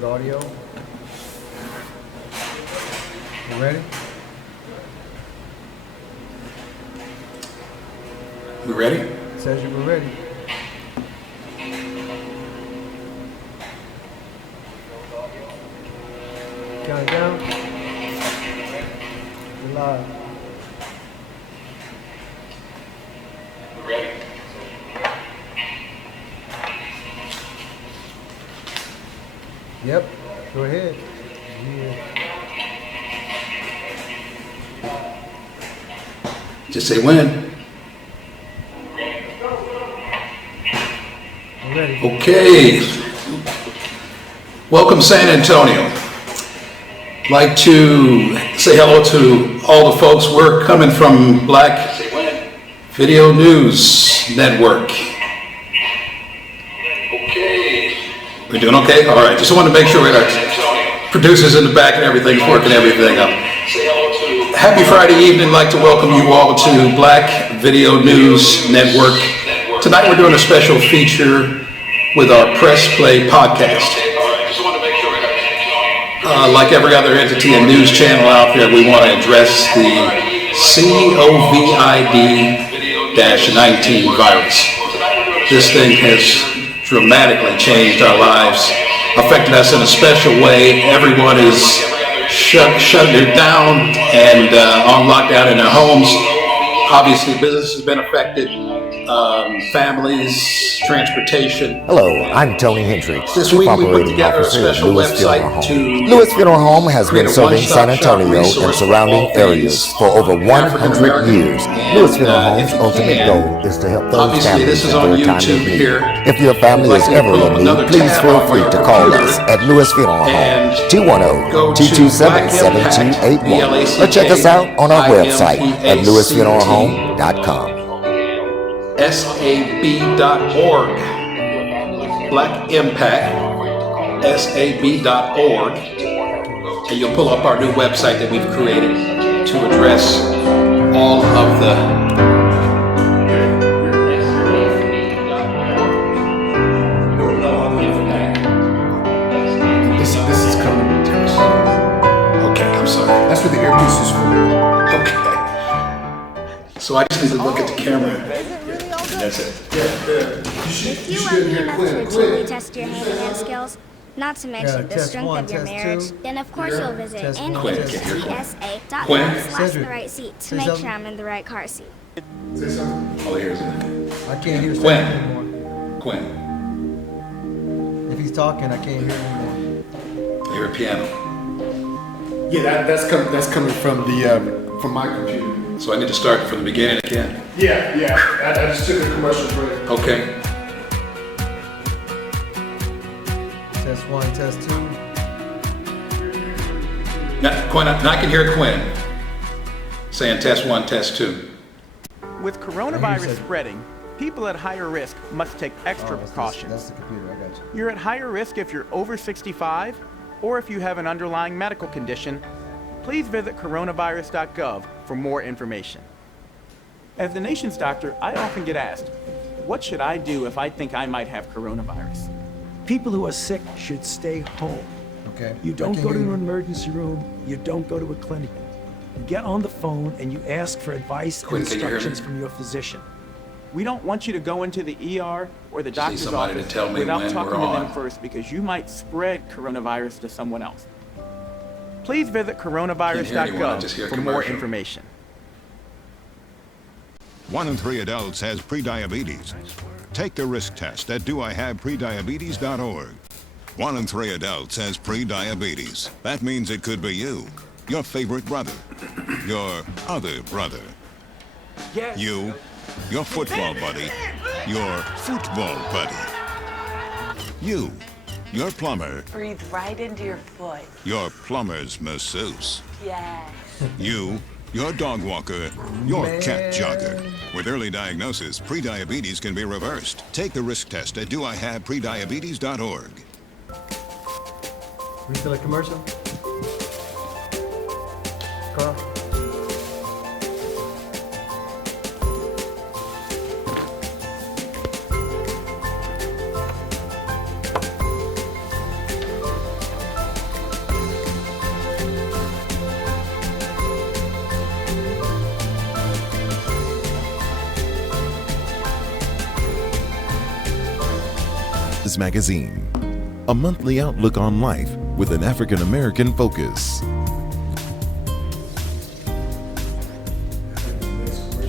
record audio. You ready? We ready? It says you were ready. Count it down. You're live. We're ready. Yep. Go ahead. Yeah. Just say when. I'm ready. Okay. Welcome, San Antonio. Like to say hello to all the folks. We're coming from Black Video News Network. Okay. We're doing okay? All right. Just want to make sure our producers in the back and everything's working everything up. Happy Friday evening. I'd like to welcome you all to Black Video News Network. Tonight we're doing a special feature with our Press Play podcast. Like every other entity and news channel out there, we want to address the COVID-19 virus. This thing has dramatically changed our lives, affected us in a special way. Everyone is shutting it down and on lockdown in their homes. Obviously, business has been affected, families, transportation. Hello, I'm Tony Hendricks, This Chief week we put Operating together a Officer at special Lewis Funeral website to Home. Lewis Funeral Home has been create a serving San one-stop shop Antonio and resource surrounding for all areas things for over 100 African-American. years. And, Lewis Funeral if Home's you ultimate can, goal is to help those obviously families this is in on their time of YouTube need. here. If your family I'd is like to ever pull up in another need, please tab feel on free your to call computer us at Lewis Funeral Home, and 210-227-7281, or check us out on our website at lewisfuneralhome.com. SAB.org. Black Impact, SAB.org. And you'll pull up our new website that we've created to address all of the This is coming in text. Okay, I'm sorry. That's what the earpiece is for. Okay. So I just need to look at the camera. Is it really all good? That's it. If you love me enough to routinely test your hand-to-hand skills, not to mention the test strength one, of your test marriage, two. then of course you'll visit Test one, test two. Quinn. nhcsa.gov/the Cedric. right seat to Say make something. sure I'm in the right car seat. Say something. Oh, here's it. I can't hear Quinn. Sam anymore. Quinn, If he's talking, I can't hear him anymore. you're a piano. Yeah, that's coming from the from my computer. So I need to start from the beginning again. Yeah. I just took a commercial break. Okay. Test one, test two. Now, Quinn, now I can hear Quinn saying test one, test two. With coronavirus spreading, people at higher risk must take extra Oh, that's precautions. the computer, I got you. You're at higher risk if you're over 65 or if you have an underlying medical condition. Please visit coronavirus.gov for more information. As the nation's doctor, I often get asked, what should I do if I think I might have coronavirus? People who are sick should stay home. Okay. You I don't can go to hear an you. emergency room. You don't go to a clinic. You get on the phone and you ask for advice Quinn, and can you hear me? instructions from your physician. We don't want you to go into the ER or the Just need doctor's somebody to office tell me without when talking we're to them on. first because you might spread coronavirus to someone else. Please visit Can't hear anyone, I just hear coronavirus.gov for more commercial. information. 1 in 3 adults has prediabetes. Take the risk test at doihaveprediabetes.org. 1 in 3 adults has prediabetes. That means it could be you, your favorite brother, your other brother, you, your football buddy, your football buddy, you, your plumber, Breathe right into your foot. your plumber's masseuse, Yes. you, your dog walker, your cat jogger. With early diagnosis, prediabetes can be reversed. Take the risk test at doihaveprediabetes.org. We feel like commercial? Carl? Campus Magazine, a monthly outlook on life with an African American focus.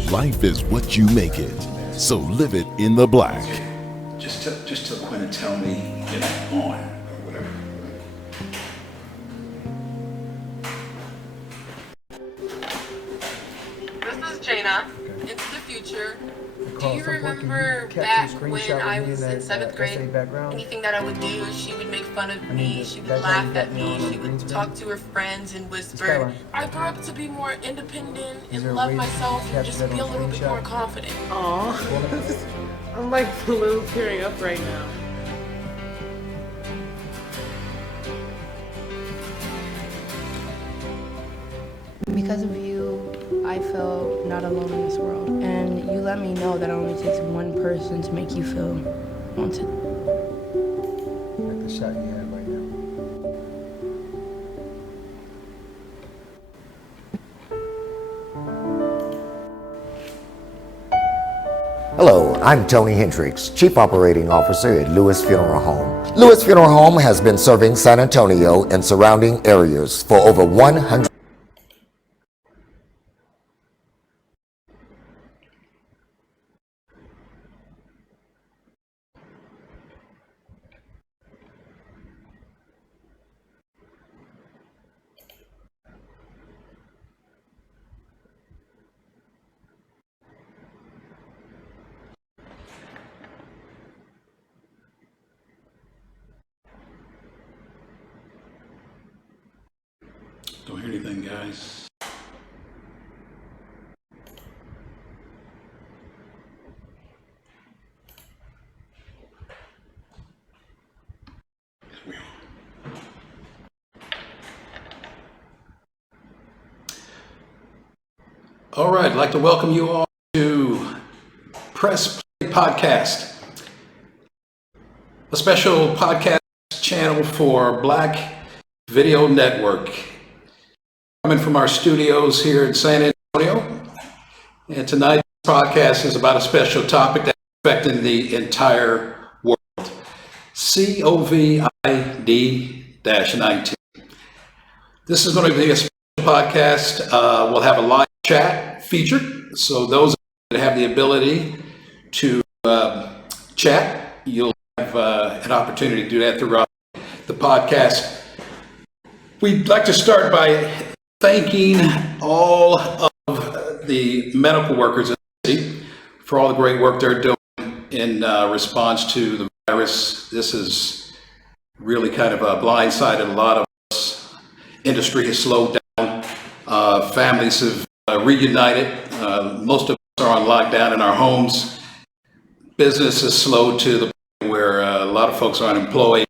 Life is what you make it, so live it in the black. Just tell Quinn and tell me, on or whatever. This is Jaina, into the future. Do you remember back when I was in 7th grade? Anything that I would do, she would make fun of me, she would laugh at me, she would talk to her friends and whisper. I grew up to be more independent and love myself and just be a little bit more confident. Aww. I'm like a little tearing up right now. Because of you, I feel not alone in this world. And you let me know that it only takes one person to make you feel wanted. Like the shot you have right now. Hello, I'm Tony Hendricks, Chief Operating Officer at Lewis Funeral Home. Lewis Funeral Home has been serving San Antonio and surrounding areas for over 100. Don't hear anything, guys. All right, I'd like to welcome you all to Press Play Podcast, a special podcast channel for Black Video Network. Coming from our studios here in San Antonio, and tonight's podcast is about a special topic that's affecting the entire world, COVID-19. This is going to be a special podcast. We'll have a live chat feature, so those that have the ability to chat, you'll have an opportunity to do that throughout the podcast. We'd like to start by thanking all of the medical workers in the city for all the great work they're doing in response to the virus. This is really kind of blindsided a lot of us. Industry has slowed down. Families have reunited. Most of us are on lockdown in our homes. Business is slowed to the point where a lot of folks are unemployed.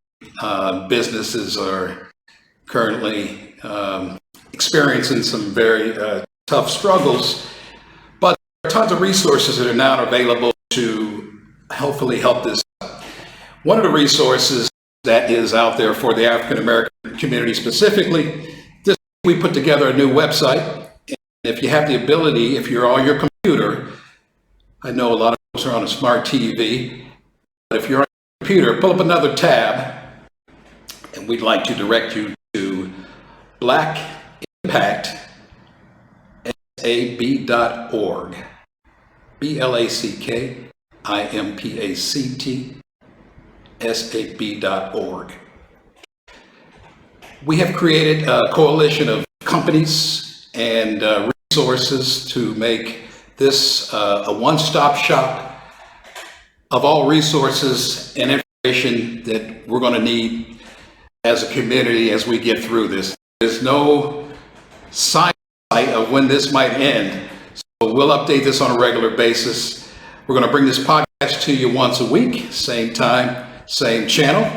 Businesses are currently experiencing some very tough struggles, but there are tons of resources that are now available to hopefully help this. One of the resources that is out there for the African American community specifically, this we put together a new website. And if you have the ability, if you're on your computer, I know a lot of folks are on a smart TV, but if you're on your computer, pull up another tab, and we'd like to direct you to blackimpactsab.org. blackimpactsab.org. We have created a coalition of companies and resources to make this a one-stop shop of all resources and information that we're going to need as a community as we get through this. There's no sight of when this might end, so we'll update this on a regular basis. We're going to bring this podcast to you once a week, same time, same channel.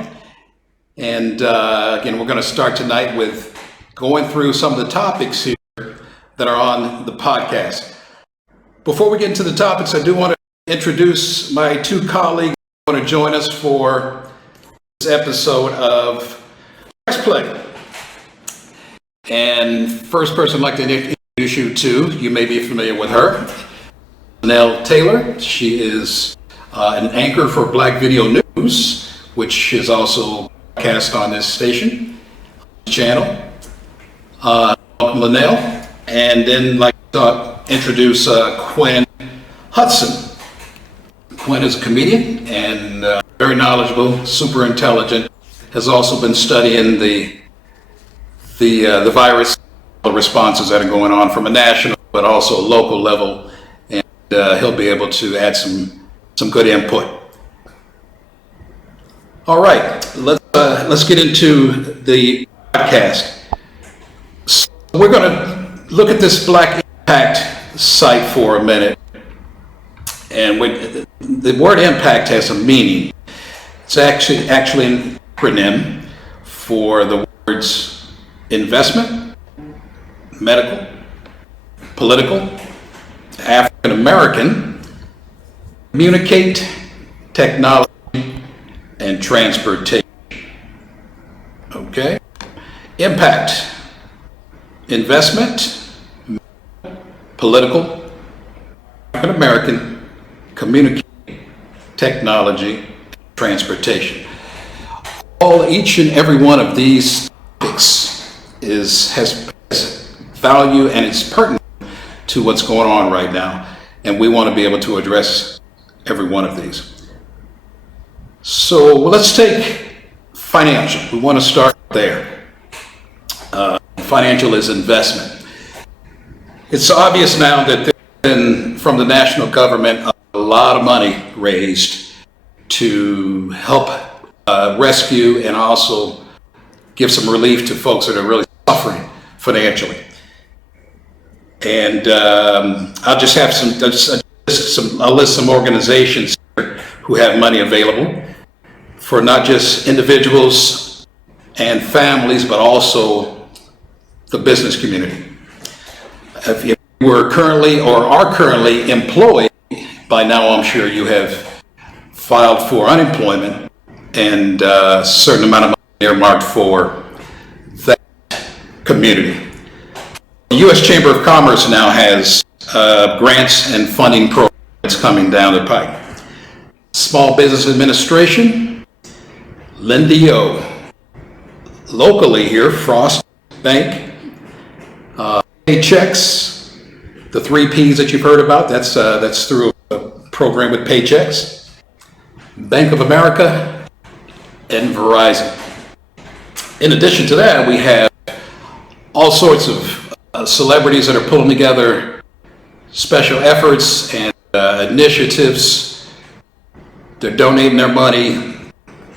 And again, we're going to start tonight with going through some of the topics here that are on the podcast. Before we get into the topics, I do want to introduce my two colleagues who are going to join us for this episode of Press Play. And first person I'd like to introduce you to, you may be familiar with her, Nell Taylor. She is an anchor for Black Video News, which is also cast on this station, channel. Welcome, Linnell. And then like to introduce Quinn Hudson. Quinn is a comedian and very knowledgeable, super intelligent, has also been studying the virus responses that are going on from a national but also a local level, and he'll be able to add some good input. All right, let's get into the podcast. So we're going to look at this Black Impact site for a minute, and the word impact has a meaning. It's actually an acronym for the words investment, medical, political, African American, communicate, technology, and transportation. Okay? Impact, investment, political, African American, communicate, technology, transportation. Each and every one of these topics has value and it's pertinent to what's going on right now, and we want to be able to address every one of these. So let's take financial. We want to start there. Financial is investment. It's obvious now that there's been, from the national government, a lot of money raised to help rescue and also give some relief to folks that are really suffering financially. And I'll just have I'll list some organizations here who have money available for not just individuals and families, but also the business community. If you were currently or are currently employed, by now I'm sure you have filed for unemployment and a certain amount of money earmarked for that community. The U.S. Chamber of Commerce now has grants and funding programs coming down the pike. Small Business Administration, Lendio, locally here, Frost Bank, Paychecks, the 3 Ps that you've heard about, that's through a program with Paychecks, Bank of America, and Verizon. In addition to that, we have all sorts of celebrities that are pulling together special efforts and initiatives. They're donating their money.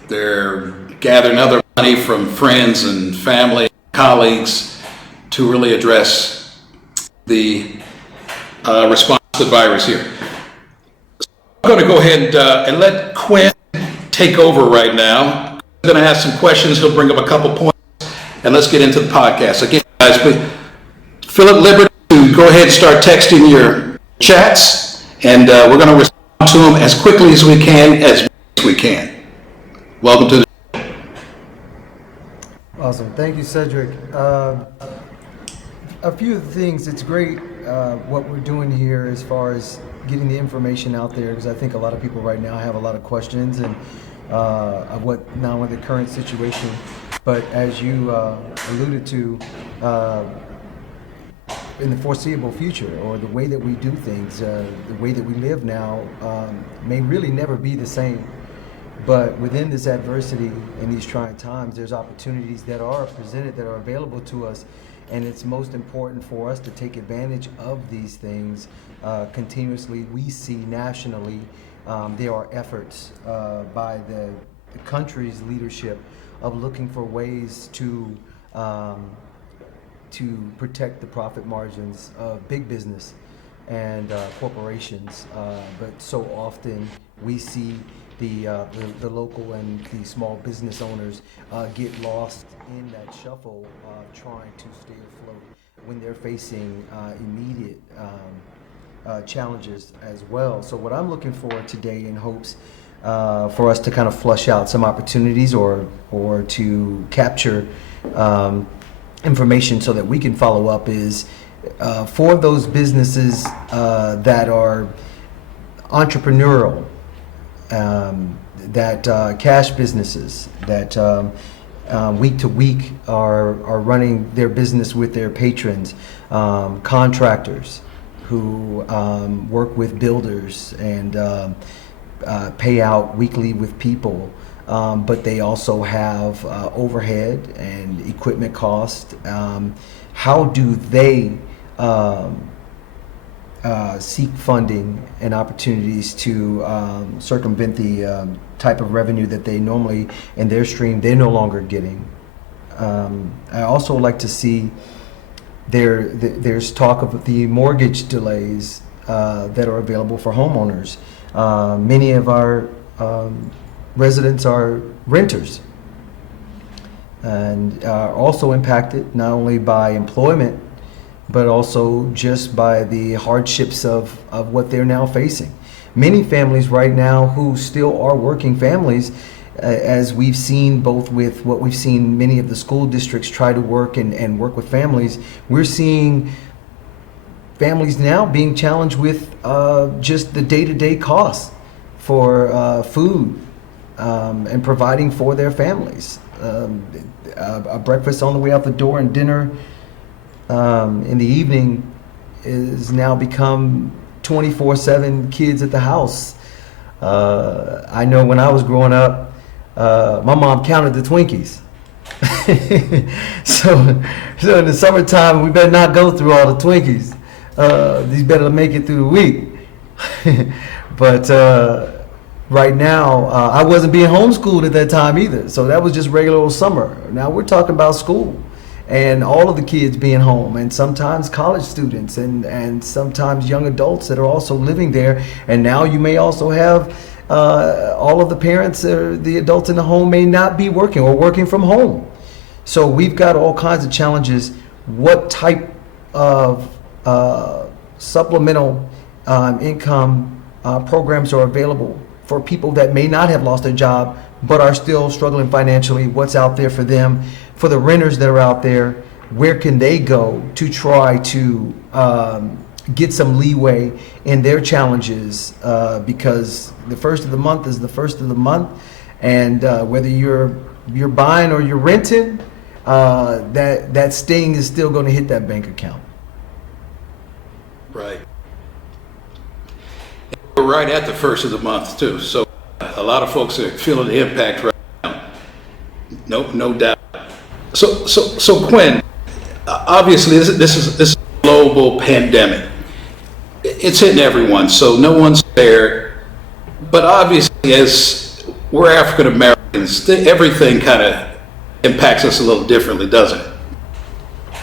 They're gathering other money from friends and family, colleagues to really address the response to the virus here. So I'm going to go ahead and let Quinn take over right now. I'm going to ask some questions. He'll bring up a couple points, and let's get into the podcast. Again, guys, feel at liberty to go ahead and start texting your chats, and we're going to respond to them as quickly as we can, Welcome to the show. Awesome. Thank you, Cedric. A few of the things, it's great what we're doing here as far as getting the information out there, because I think a lot of people right now have a lot of questions and of what not only the current situation, but as you alluded to, in the foreseeable future, or the way that we do things, the way that we live now may really never be the same. But within this adversity and these trying times, there's opportunities that are presented, that are available to us, and it's most important for us to take advantage of these things continuously. We see nationally there are efforts by the country's leadership of looking for ways to protect the profit margins of big business and corporations, but so often we see the local and the small business owners get lost in that shuffle, trying to stay afloat when they're facing immediate challenges as well. So what I'm looking for today, in hopes for us to kind of flush out some opportunities or to capture information so that we can follow up, is for those businesses that are entrepreneurial, that cash businesses that week to week are running their business with their patrons, contractors who work with builders and pay out weekly with people, but they also have overhead and equipment cost. How do they seek funding and opportunities to circumvent the type of revenue that they normally in their stream they're no longer getting? I also like to see there's talk of the mortgage delays that are available for homeowners. Many of our residents are renters and are also impacted not only by employment but also just by the hardships of what they're now facing. Many families right now who still are working families, as we've seen both with what we've seen many of the school districts try to work and work with families, we're seeing families now being challenged with just the day-to-day costs for food and providing for their families. A breakfast on the way out the door and dinner in the evening is now become 24/7 kids at the house. I know when I was growing up, my mom counted the Twinkies. so in the summertime, we better not go through all the Twinkies. These better make it through the week. But right now, I wasn't being homeschooled at that time either. So that was just regular old summer. Now we're talking about school and all of the kids being home, and sometimes college students and sometimes young adults that are also living there. And now you may also have all of the parents or the adults in the home may not be working or working from home. So we've got all kinds of challenges. What type of supplemental income programs are available for people that may not have lost their job but are still struggling financially? What's out there for them? For the renters that are out there, where can they go to try to get some leeway in their challenges? Because the first of the month is the first of the month, and whether you're buying or you're renting, that sting is still going to hit that bank account. Right. We're right at the first of the month too, so a lot of folks are feeling the impact right now. No doubt. So Quinn, obviously this is a global pandemic. It's hitting everyone, so no one's spared. But obviously, as we're African Americans, everything kind of impacts us a little differently, doesn't it?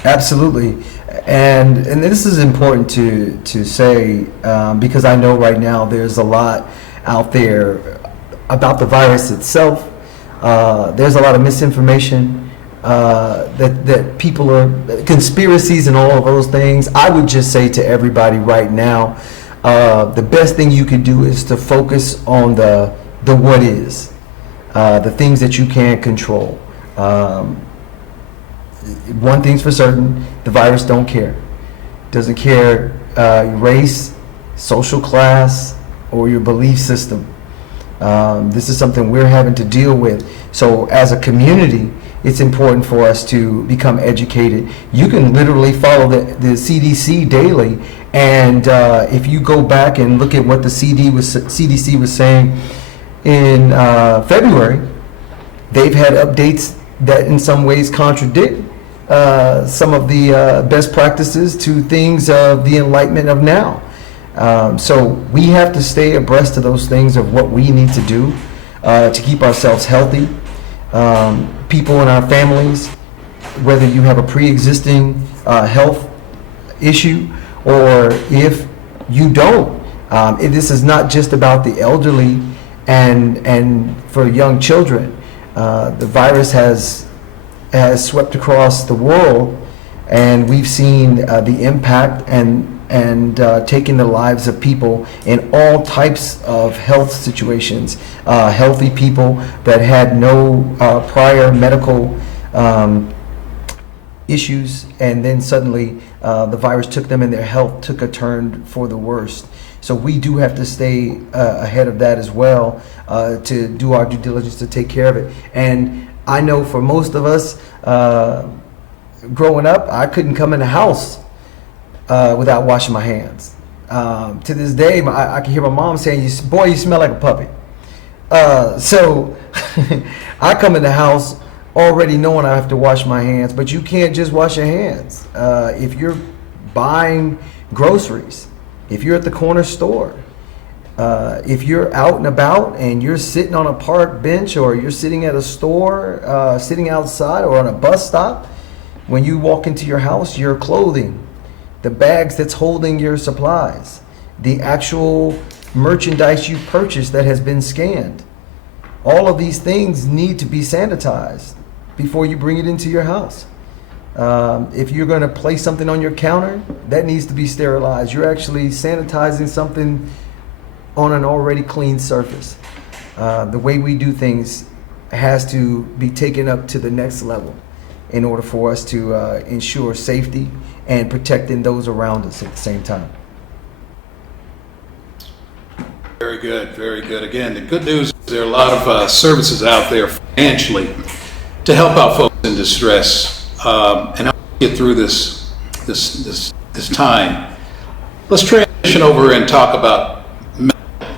Absolutely. And this is important to say because I know right now there's a lot out there about the virus itself. There's a lot of misinformation that people are, conspiracies and all of those things. I would just say to everybody right now, the best thing you can do is to focus on the what is, the things that you can't control. One thing's for certain, the virus don't care. Doesn't care your race, social class, or your belief system. This is something we're having to deal with. So as a community, it's important for us to become educated. You can literally follow the CDC daily, and if you go back and look at what the CDC was saying in February, they've had updates that in some ways contradict some of the best practices to things of the enlightenment of now. So we have to stay abreast of those things of what we need to do to keep ourselves healthy. People in our families, whether you have a pre-existing health issue or if you don't, this is not just about the elderly and for young children. The virus has swept across the world, and we've seen the impact and taking the lives of people in all types of health situations. Healthy people that had no prior medical issues, and then suddenly the virus took them and their health took a turn for the worst. So we do have to stay ahead of that as well, to do our due diligence to take care of it. And I know for most of us, growing up, I couldn't come in the house without washing my hands. To this day, I can hear my mom saying, "Boy, you smell like a puppy." So I come in the house already knowing I have to wash my hands, but you can't just wash your hands. If you're buying groceries, if you're at the corner store, if you're out and about and you're sitting on a park bench, or you're sitting at a store, sitting outside, or on a bus stop, when you walk into your house, your clothing, the bags that's holding your supplies, the actual merchandise you purchased that has been scanned, all of these things need to be sanitized before you bring it into your house. If you're going to place something on your counter, that needs to be sterilized. You're actually sanitizing something on an already clean surface. The way we do things has to be taken up to the next level in order for us to ensure safety and protecting those around us at the same time. Very good, very good. Again, the good news is there are a lot of services out there financially to help out folks in distress and help get through this time. Let's transition over and talk about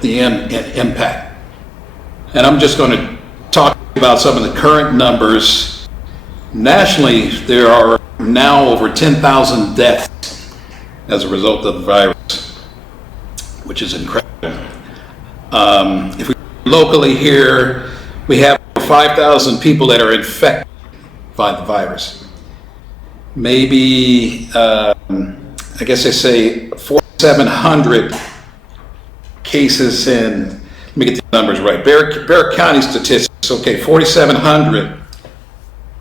the impact. And I'm just going to talk about some of the current numbers. Nationally, there are now over 10,000 deaths as a result of the virus, which is incredible. If we locally here, we have 5,000 people that are infected by the virus. Maybe, I guess they say 4,700 cases in, let me get the numbers right, Bexar County statistics, okay, 4,700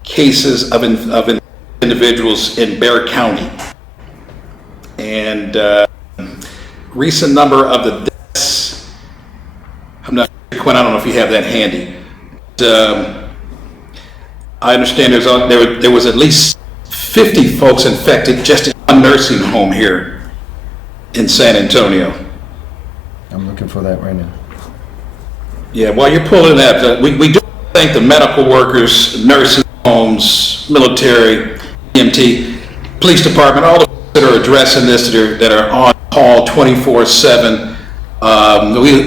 cases of individuals in Bexar County. And recent number of the deaths, I'm not sure, Quinn, I don't know if you have that handy. I understand there was at least 50 folks infected just in one nursing home here in San Antonio. I'm looking for that right now. Yeah, while you're pulling that, we do thank the medical workers, nursing homes, military, EMT, police department, all the folks that are addressing this, that are on call 24/7.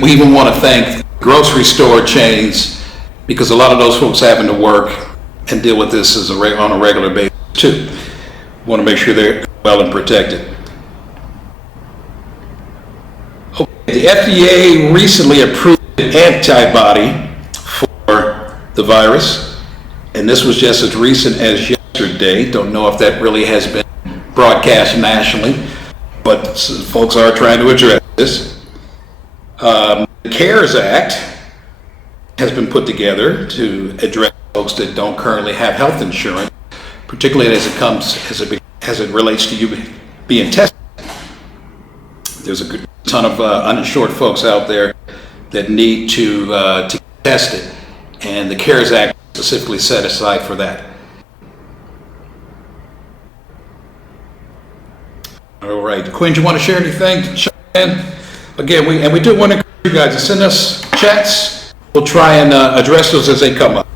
We even want to thank grocery store chains, because a lot of those folks having to work and deal with this on a regular basis too. We want to make sure they're well and protected. Okay, the FDA recently approved an antibody for the virus, and this was just as recent as yesterday. Don't know if that really has been broadcast nationally, but folks are trying to address this. The CARES Act has been put together to address folks that don't currently have health insurance, particularly as it relates to you being tested. There's a good ton of uninsured folks out there that need to get tested, and the CARES Act specifically set aside for that. All right, Quinn, do you want to share anything to chime in? Again, we do want to encourage you guys to send us chats. We'll try and address those as they come up.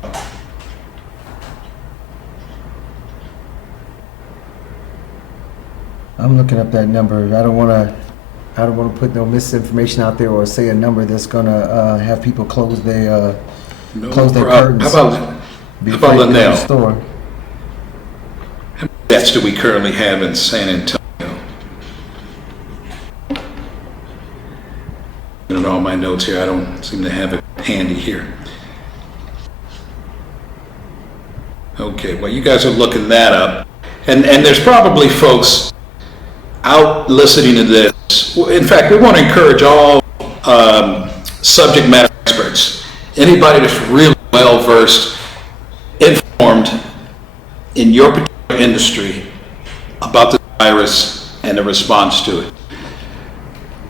I'm looking up that number. I don't want to put no misinformation out there or say a number that's gonna have people close their curtains. How about Linnell? How many deaths do we currently have in San Antonio? In all my notes here, I don't seem to have it handy here. Okay, well, you guys are looking that up, and there's probably folks out listening to this. In fact, we want to encourage all subject matter experts, anybody that's really well versed, informed in your particular industry about the virus and the response to it.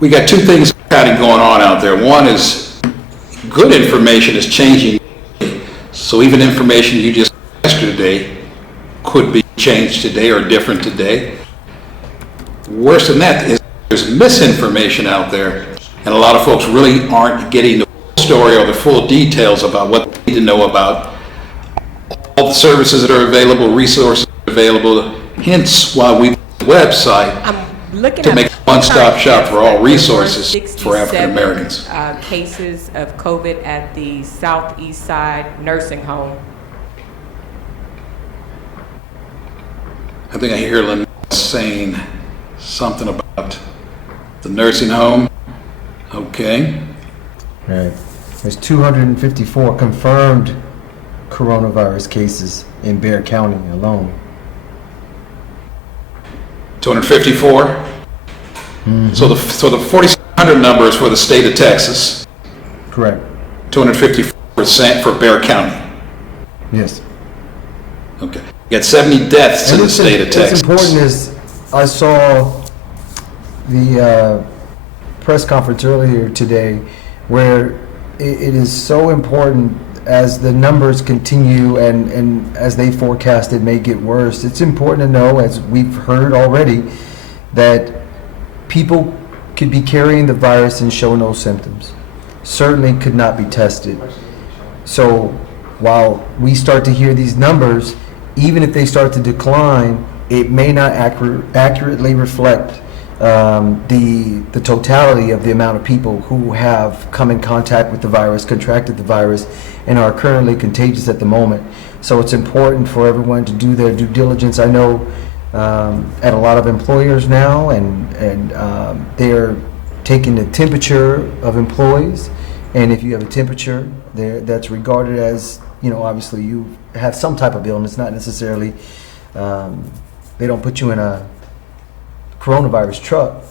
We got two things kind of going on out there. One is good information is changing, so even information you just yesterday could be changed today or different today. Worse than that is there's misinformation out there, and a lot of folks really aren't getting the full story or the full details about what they need to know about all the services that are available, resources available, hence why we built the website to make a one-stop shop for all resources for African Americans. Cases of COVID at the Southeast Side Nursing Home. I think I hear Lynn saying something about the nursing home. Okay. Right. There's 254 confirmed coronavirus cases in Bexar County alone. 254. Mm-hmm. So the 4,600 number is for the state of Texas. Correct. 254% for Bexar County. Yes. Okay. You got 70 deaths in the state of Texas. What's important is I saw the press conference earlier today where it is so important as the numbers continue and as they forecast it may get worse. It's important to know, as we've heard already, that people could be carrying the virus and show no symptoms. Certainly could not be tested. So while we start to hear these numbers, even if they start to decline, it may not accurately reflect the totality of the amount of people who have come in contact with the virus, contracted the virus, and are currently contagious at the moment. So it's important for everyone to do their due diligence. I know at a lot of employers now, and they're taking the temperature of employees, and if you have a temperature that's regarded as, obviously you have some type of illness, not necessarily, they don't put you in a coronavirus truck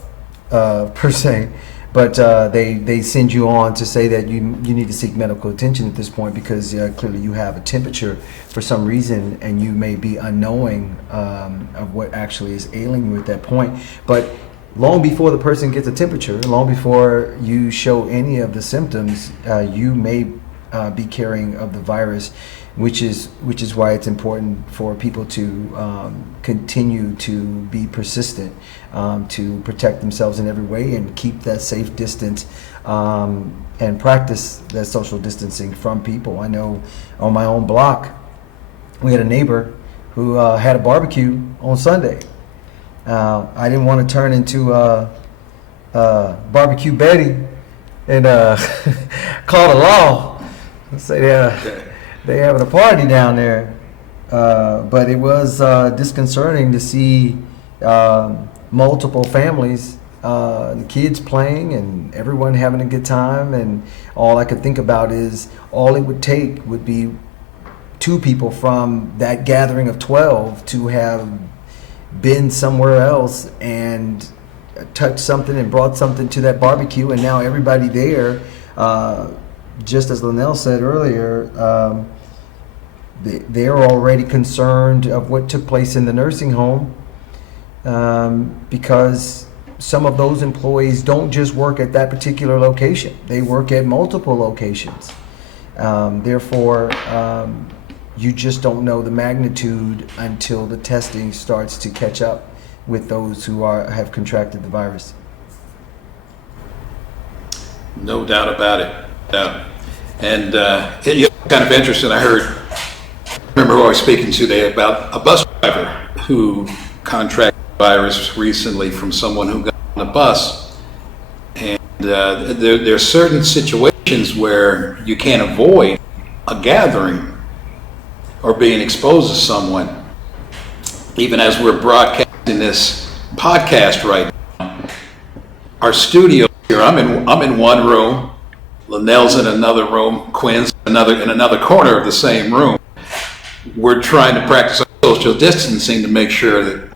per se, but they send you on to say that you need to seek medical attention at this point because clearly you have a temperature for some reason and you may be unknowing of what actually is ailing you at that point. But long before the person gets a temperature, long before you show any of the symptoms, you may be carrying of the virus, which is why it's important for people to continue to be persistent, to protect themselves in every way and keep that safe distance and practice that social distancing from people. I know on my own block, we had a neighbor who had a barbecue on Sunday. I didn't want to turn into Barbecue Betty and call the law and say they having a party down there, but it was disconcerting to see multiple families, the kids playing and everyone having a good time, and all I could think about is all it would take would be 2 people from that gathering of 12 to have been somewhere else and touched something and brought something to that barbecue, and now everybody there, just as Linnell said earlier, they're already concerned of what took place in the nursing home because some of those employees don't just work at that particular location. They work at multiple locations. Therefore, you just don't know the magnitude until the testing starts to catch up with those who have contracted the virus. No doubt about it. And it's kind of interesting. I remember who I was speaking to today about a bus driver who contracted the virus recently from someone who got on a bus. And there are certain situations where you can't avoid a gathering or being exposed to someone. Even as we're broadcasting this podcast right now, our studio here, I'm in one room, Linnell's in another room, Quinn's in another corner of the same room. We're trying to practice social distancing to make sure that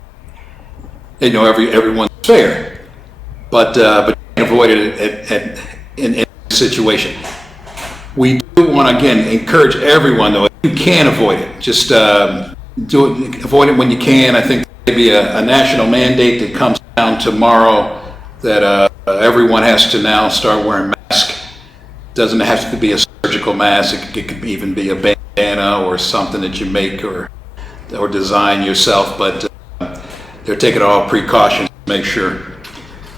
everyone's fair, but you can't avoid it in any situation. We do want to again encourage everyone, though, if you can avoid it, just avoid it when you can. I think there may be a national mandate that comes down tomorrow that everyone has to now start wearing masks. Doesn't have to be a surgical mask. It could even be a bandana or something that you make or design yourself. But they're taking all precautions to make sure.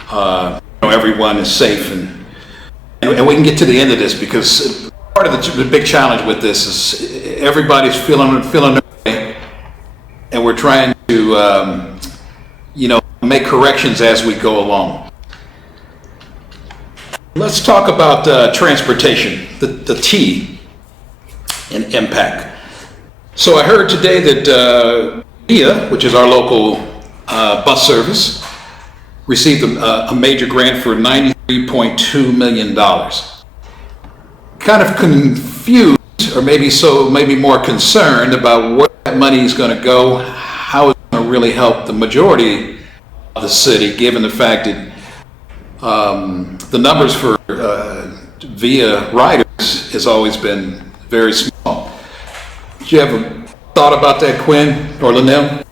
everyone is safe, and we can get to the end of this, because part of the big challenge with this is everybody's feeling their way, and we're trying to make corrections as we go along. Let's talk about transportation, the T in impact. So I heard today that VIA, which is our local bus service, received a major grant for $93.2 million. Kind of confused, or maybe more concerned about where that money is going to go, how it's going to really help the majority of the city, given the fact that the numbers for VIA riders has always been very small. Did you ever thought about that, Quinn or Linnell?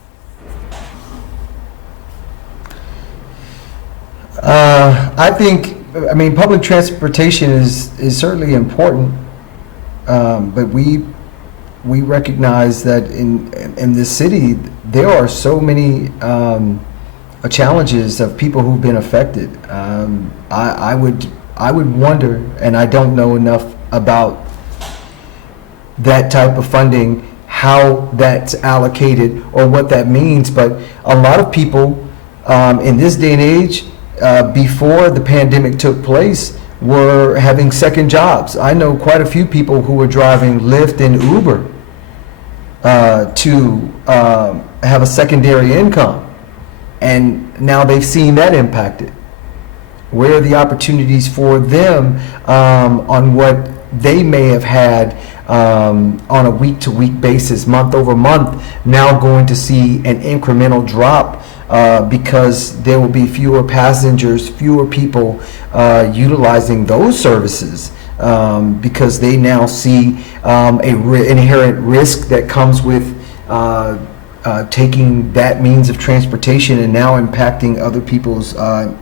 I think, public transportation is certainly important, but we recognize that in this city there are so many challenges of people who've been affected. I would wonder, and I don't know enough about that type of funding, how that's allocated or what that means, but a lot of people in this day and age, before the pandemic took place, were having second jobs. I know quite a few people who were driving Lyft and Uber to have a secondary income, and now they've seen that impacted. Where are the opportunities for them on what they may have had on a week-to-week basis, month-over-month, now going to see an incremental drop because there will be fewer passengers, fewer people utilizing those services because they now see an inherent risk that comes with taking that means of transportation and now impacting other people's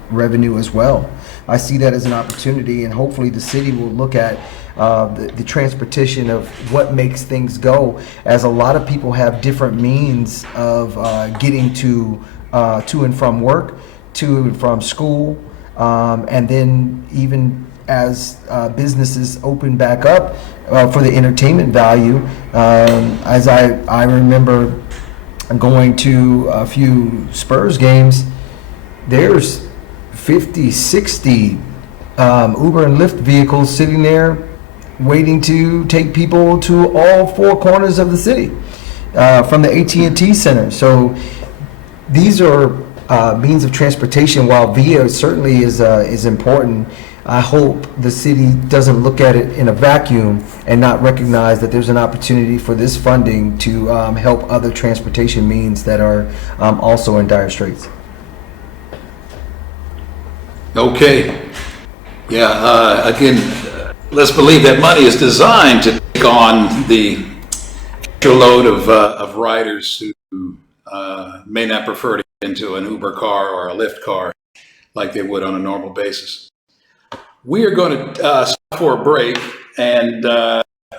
revenue as well. I see that as an opportunity, and hopefully the city will look at the transportation of what makes things go, as a lot of people have different means of getting to and from work, to and from school, and then even as businesses open back up for the entertainment value. As I remember going to a few Spurs games, there's 50, 60 Uber and Lyft vehicles sitting there waiting to take people to all four corners of the city from the AT&T Center. So these are means of transportation. While VIA certainly is important, I hope the city doesn't look at it in a vacuum and not recognize that there's an opportunity for this funding to help other transportation means that are also in dire straits. Okay. Yeah, again, let's believe that money is designed to take on the extra load of riders who may not prefer to get into an Uber car or a Lyft car like they would on a normal basis. We are going to stop for a break, and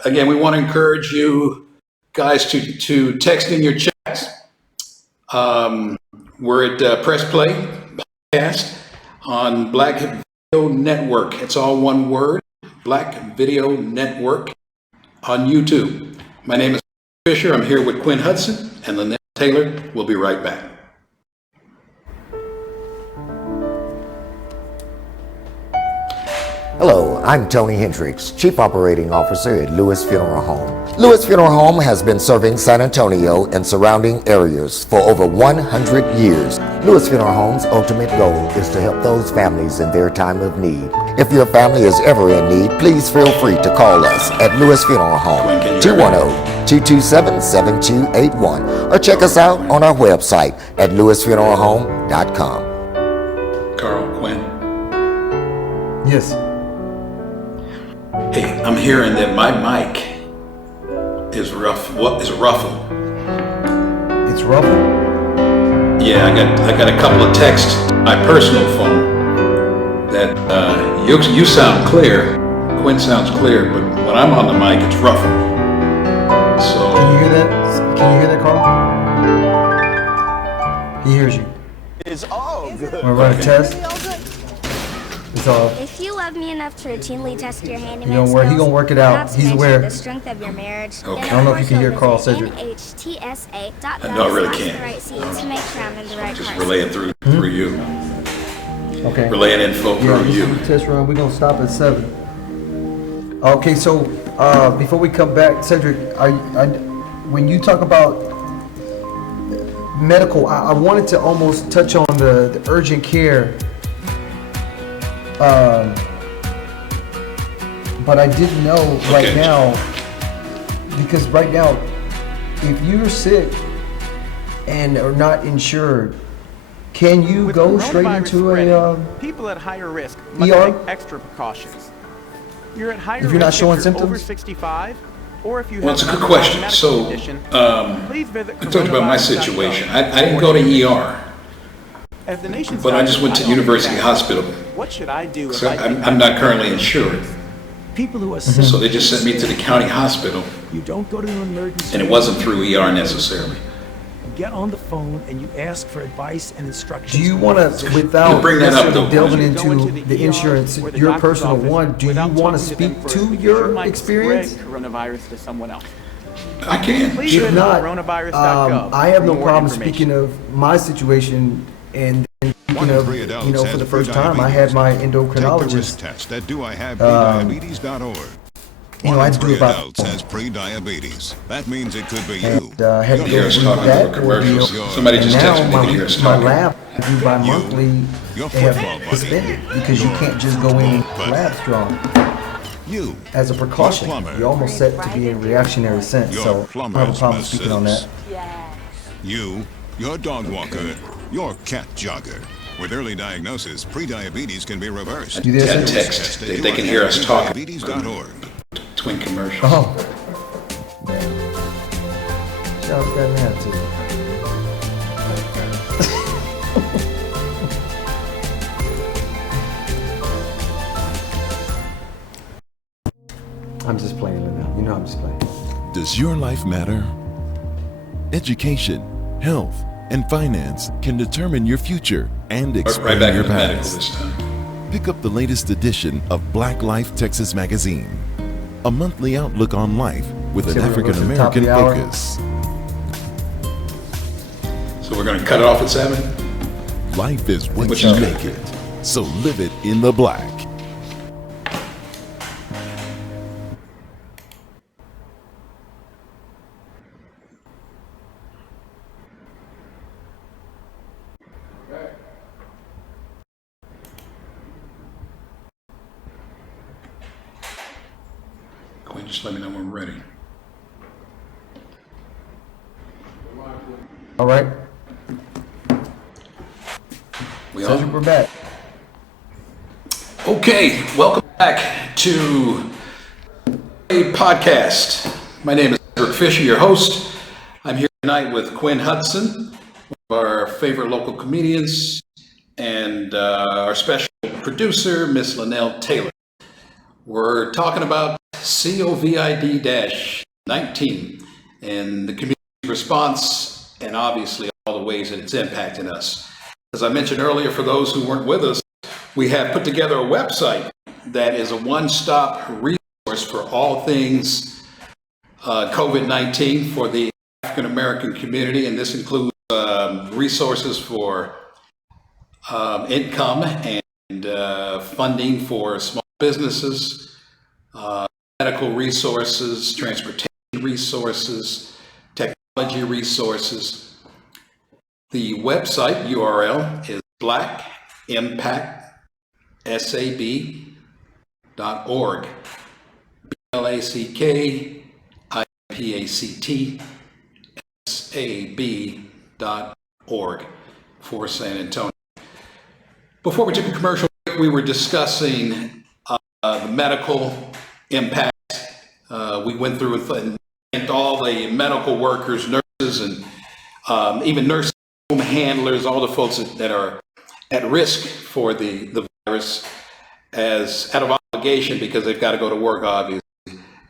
again, we want to encourage you guys to text in your chats. We're at Press Play Podcast on Black Video Network. It's all one word, Black Video Network on YouTube. My name is Fisher. I'm here with Quinn Hudson and Lynette Taylor. We'll be right back. Hello, I'm Tony Hendricks, Chief Operating Officer at Lewis Funeral Home. Lewis Funeral Home has been serving San Antonio and surrounding areas for over 100 years. Lewis Funeral Home's ultimate goal is to help those families in their time of need. If your family is ever in need, please feel free to call us at Lewis Funeral Home, 210-227-7281, or check us out on our website at lewisfuneralhome.com. Carl, Quinn. Yes. Hey, I'm hearing that my mic is rough. What is ruffled? It's ruffled? Yeah, I got a couple of texts on my personal phone that you sound clear, Quinn sounds clear, but when I'm on the mic, it's ruffled. So can you hear that? Can you hear that, Carl? He hears you. It's all Wanna run a test? It's all. If you love me enough to routinely test your handyman He gonna work it out. not to He's mention aware. the strength of your marriage, Okay. then I don't know of if you can hear course Carl you'll Cedric. visit NHTSA.gov No, I really / can't. the right seat to make sure I'm in the right Just car relay seat. it through you. Okay. Relaying info Yeah, through this you. is the test run. We're gonna stop at 7. Okay, so before we come back, Cedric, when you talk about medical, I wanted to almost touch on the urgent care, but I didn't know right Okay. now, because right now, if you're sick and are not insured, can you With go straight coronavirus into spreading, people at higher risk must ER? take extra precautions. You're at higher If you're not risk showing if you're over symptoms? 65, or if you Well, have it's a an good underlying question. medical So, condition, please visit I talked about my situation. I didn't go to ER, As the nation's but I just went to doctor, University ask, Hospital. What should I do if So I think I'm not currently insured. People who are sick. So they just sent me to the county hospital, You don't go to an emergency. and it wasn't through ER necessarily. You get on the phone and you ask for advice and instructions. Do you from want a to, physician. without Bring that up, necessarily though. delving Go into the the ER insurance, or the your doctor's personal office one, do you without want to talking them speak first, to because your you might experience? spread coronavirus to someone else. I can. Please If visit not, coronavirus.gov I have for no more problem information. speaking of my situation, and speaking One in of, 3 adults you know, for has the first time, I had my Take the risk endocrinologist. test at doihavprediabetes.org. You know, One I in had to do 3 about, adults has pre-diabetes. That means it could be you. and I had to You go hear us through talking that through a commercial. ordeal. Somebody And just now texted me to hear us my talking. lab, I do bi-monthly, Your they have football buddy. suspended because you can't just go in Football buddy. lab strong. You. As a precaution, Your plumber. you're almost set to be in reactionary sense, Your so I don't have a plumber's problem speaking on that. You, your dog walker, your cat jogger. With early diagnosis, prediabetes can be reversed. You there, Got a Cedric? text that they can hear us talking. Prediabetes.org. Twin commercials. Oh. Charles got an attitude. I'm just playing it now. You know I'm just playing. Does your life matter? Education, health, and finance can determine your future and Right expand back your into medical past. this time. Pick up the latest edition of Black Life Texas Magazine, a monthly outlook on life with an So we're gonna go African to the top of American the hour? focus. So we're going to cut it off at 7? Life is what Which you is good. make it, so live it in the black. Quinn, just let me know when we're ready. All right, We Cedric, on? we're back. Okay, welcome back to a podcast. My name is Cedric Fisher, your host. I'm here tonight with Quinn Hudson, one of our favorite local comedians, and our special producer, Miss Linnell Taylor. We're talking about COVID-19 and the community response, and obviously all the ways that it's impacting us. As I mentioned earlier, for those who weren't with us, we have put together a website that is a one-stop resource for all things COVID-19 for the African American community, and this includes resources for income and funding for small businesses, medical resources, transportation resources, technology resources. The website URL is blackimpactsab.org. blackimpactsab.org for San Antonio. Before we took a commercial break, we were discussing the medical impact. We went through and thanked all the medical workers, nurses, and even nursing home handlers, all the folks that are at risk for the virus, as out of obligation because they've got to go to work, obviously.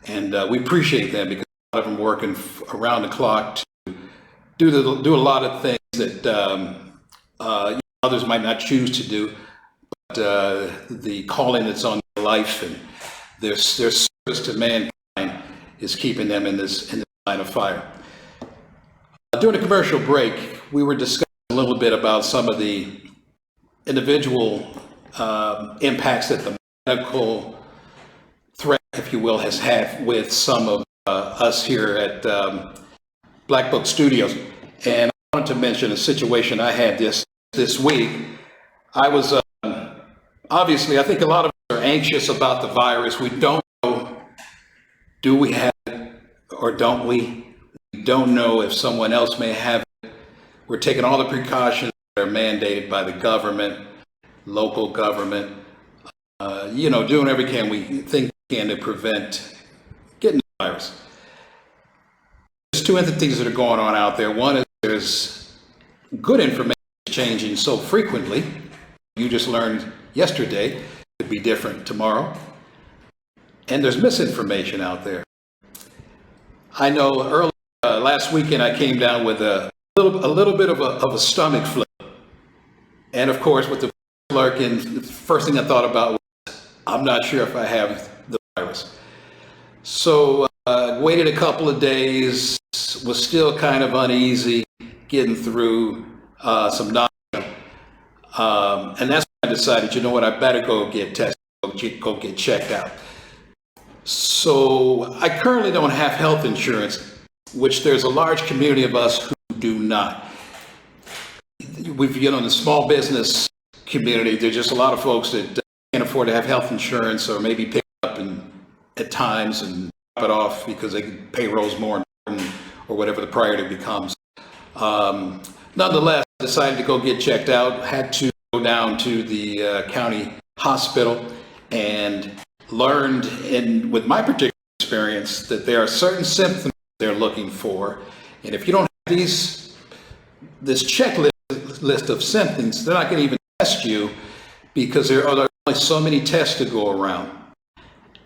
And we appreciate them because a lot of them working around the clock to do a lot of things that others might not choose to do, but the calling that's on their life and their service to mankind is keeping them in this line of fire. During the commercial break, we were discussing a little bit about some of the individual impacts that the medical threat, if you will, has had with some of us here at Black Book Studios. And I wanted to mention a situation I had this week. I was obviously, I think a lot of us are anxious about the virus. We don't know, do we have it or don't we? We don't know if someone else may have it. We're taking all the precautions that are mandated by the government, local government, doing everything we think we can to prevent getting the virus. There's two entities that are going on out there. One is there's good information changing so frequently. You just learned yesterday, it could be different tomorrow. And there's misinformation out there. I know early last weekend I came down with a little bit of a stomach flu. And of course, with the lurking, the first thing I thought about was, I'm not sure if I have the virus. So waited a couple of days, was still kind of uneasy, getting through some nausea. And that's when I decided, you know what, I better go get tested, go get checked out. So I currently don't have health insurance, which there's a large community of us who do not. We've, in the small business community, there's just a lot of folks that can't afford to have health insurance, or maybe pick it up at times and drop it off because they can payrolls more important, or whatever the priority becomes. Nonetheless, I decided to go get checked out, had to go down to the county hospital, and learned with my particular experience that there are certain symptoms they're looking for. And if you don't have this checklist of symptoms, they're not going to even test you, because there are only so many tests to go around.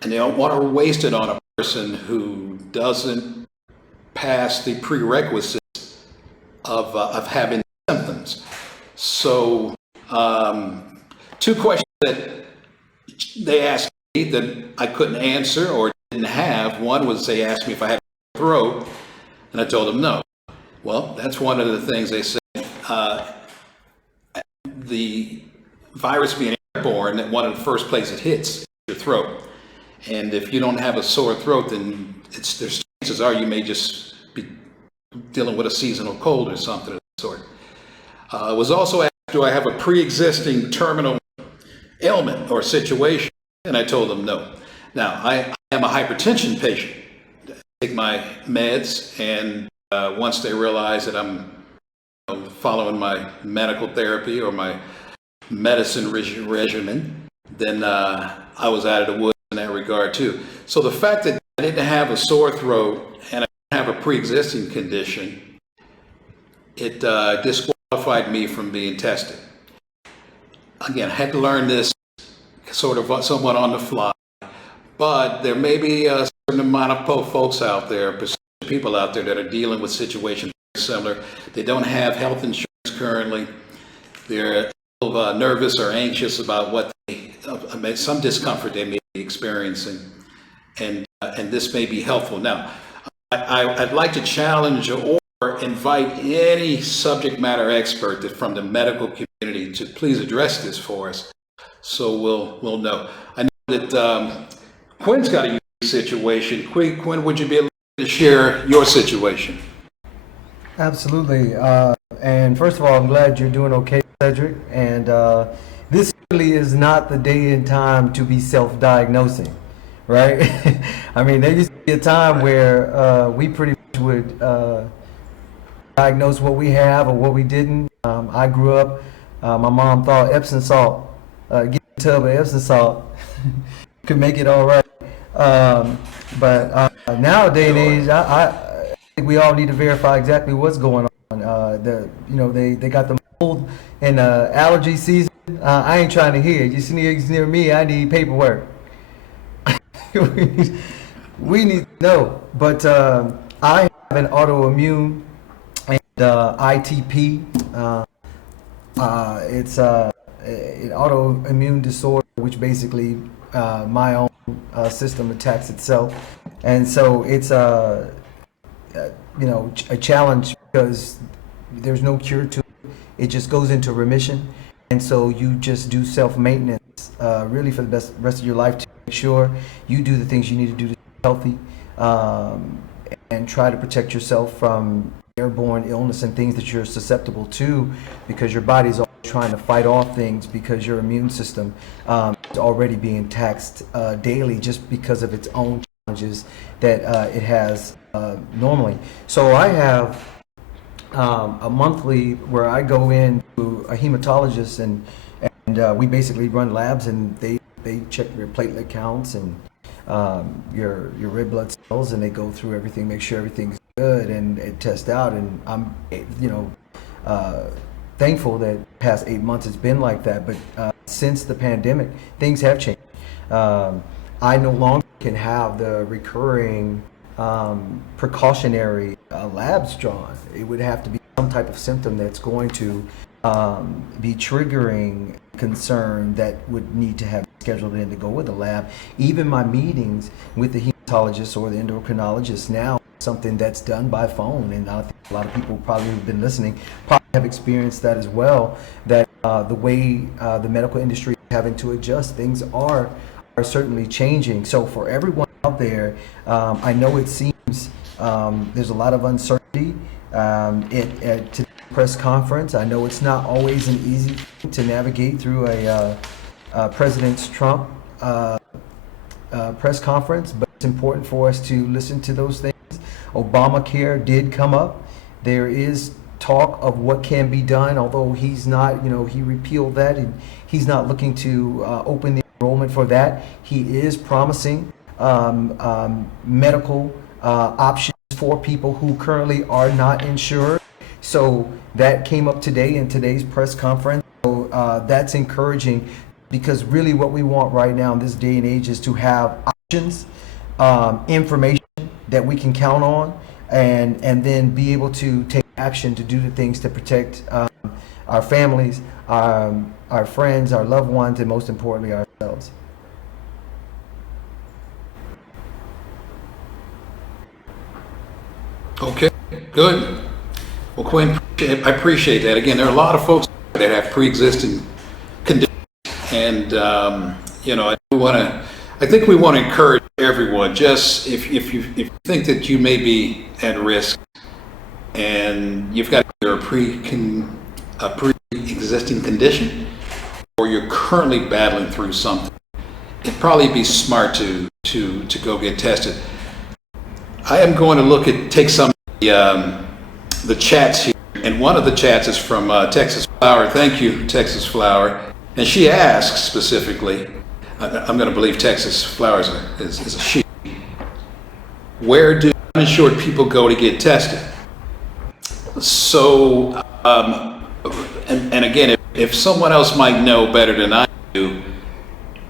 And they don't want to waste it on a person who doesn't pass the prerequisites of having symptoms. So two questions that they asked me that I couldn't answer or didn't have. One was, they asked me if I had a throat, and I told them no. Well, that's one of the things they said. The virus being airborne, that one of the first places it hits is your throat. And if you don't have a sore throat, then there's chances are you may just be dealing with a seasonal cold or something of that sort. I was also asked, do I have a pre-existing terminal ailment or situation? And I told them no. Now, I am a hypertension patient. I take my meds, and once they realize that I'm following my medical therapy or my medicine regimen, then I was out of the woods in that regard too. So the fact that I didn't have a sore throat and I didn't have a pre-existing condition, it disqualified me from being tested. Again, I had to learn this sort of somewhat on the fly, but there may be a certain amount of folks out there, people out there that are dealing with situations similar. They don't have health insurance currently. They're a little nervous or anxious about what some discomfort they may be experiencing, and this may be helpful. Now, I'd like to challenge or invite any subject matter expert from the medical community to please address this for us, so we'll know. I know that Quinn's got a unique situation. Quinn, would you be able to share your situation? Absolutely. And first of all, I'm glad you're doing okay, Cedric. And this really is not the day and time to be self-diagnosing, right? I mean, there used to be a time where we pretty much would diagnose what we have or what we didn't. I grew up, my mom thought Epsom salt, get a tub of Epsom salt could make it all right. But nowadays and age, I think we all need to verify exactly what's going on. They got the mold and allergy season. I ain't trying to hear it. You sneeze near me, I need paperwork. we need to know. But I have an autoimmune and ITP. It's an autoimmune disorder, which basically my own system attacks itself, and so it's a challenge because there's no cure to it. It just goes into remission, and so you just do self-maintenance really for the rest of your life to make sure you do the things you need to do to stay healthy, and try to protect yourself from airborne illness and things that you're susceptible to, because your body's always trying to fight off things because your immune system is already being taxed daily just because of its own challenges that it has normally. So I have a monthly where I go in to a hematologist, and we basically run labs, and they check your platelet counts and your red blood cells, and they go through everything, make sure everything's good, and it tests out. And I'm thankful that the past 8 months it's been like that. But since the pandemic, things have changed. I no longer can have the recurring precautionary labs drawn. It would have to be some type of symptom that's going to be triggering concern that would need to have scheduled in to go with the lab. Even my meetings with the hematologist or the endocrinologist now something that's done by phone, and I think a lot of people probably who've been listening probably have experienced that as well, that the way the medical industry is having to adjust, things are certainly changing. So for everyone out there, I know it seems there's a lot of uncertainty at today's press conference. I know it's not always an easy thing to navigate through a President Trump press conference, but it's important for us to listen to those things. Obamacare did come up. There is talk of what can be done, although he's not, he repealed that, and he's not looking to open the enrollment for that. He is promising medical options for people who currently are not insured. So that came up today in today's press conference. So that's encouraging, because really what we want right now in this day and age is to have options, information that we can count on, and then be able to take action to do the things to protect our families, our friends, our loved ones, and most importantly, ourselves. Okay, good. Well, Quinn, I appreciate that. Again, there are a lot of folks that have pre-existing conditions, and I think we want to encourage everyone. Just if you think that you may be at risk, and you've got either a pre-existing condition, or you're currently battling through something, it'd probably be smart to go get tested. I am going to take some of the chats here, and one of the chats is from Texas Flower. Thank you, Texas Flower. And she asks specifically, I'm going to believe Texas Flower is a she, where do uninsured people go to get tested? So, and again, if someone else might know better than I do,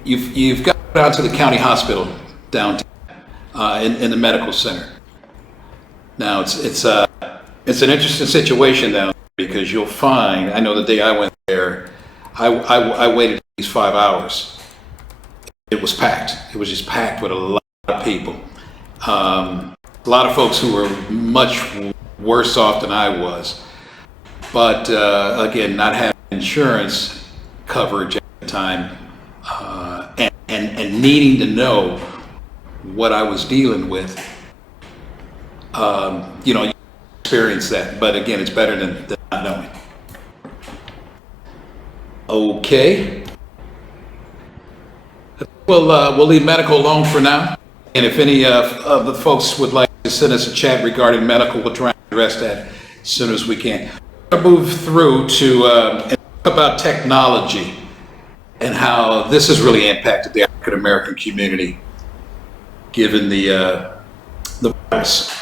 you've got to go down to the county hospital downtown in the medical center. Now it's an interesting situation down there, because you'll find, I know the day I went there, I waited at least 5 hours. It was packed. It was just packed with a lot of people. A lot of folks who were much worse off than I was. But again, not having insurance coverage at the time, and needing to know what I was dealing with, you experience that. But again, it's better than not knowing. Okay. We'll leave medical alone for now. And if any of the folks would like to send us a chat regarding medical, we'll try and address that as soon as we can. I'll move through to talk about technology and how this has really impacted the African American community, given the virus.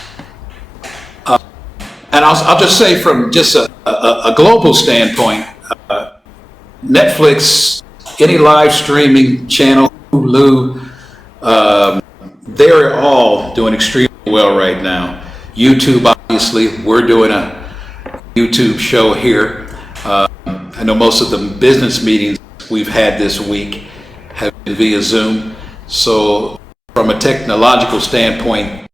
And I'll just say, from just a global standpoint, Netflix, any live streaming channel, Hulu, they're all doing extremely well right now. YouTube, obviously, we're doing a YouTube show here. I know most of the business meetings we've had this week have been via Zoom. So from a technological standpoint,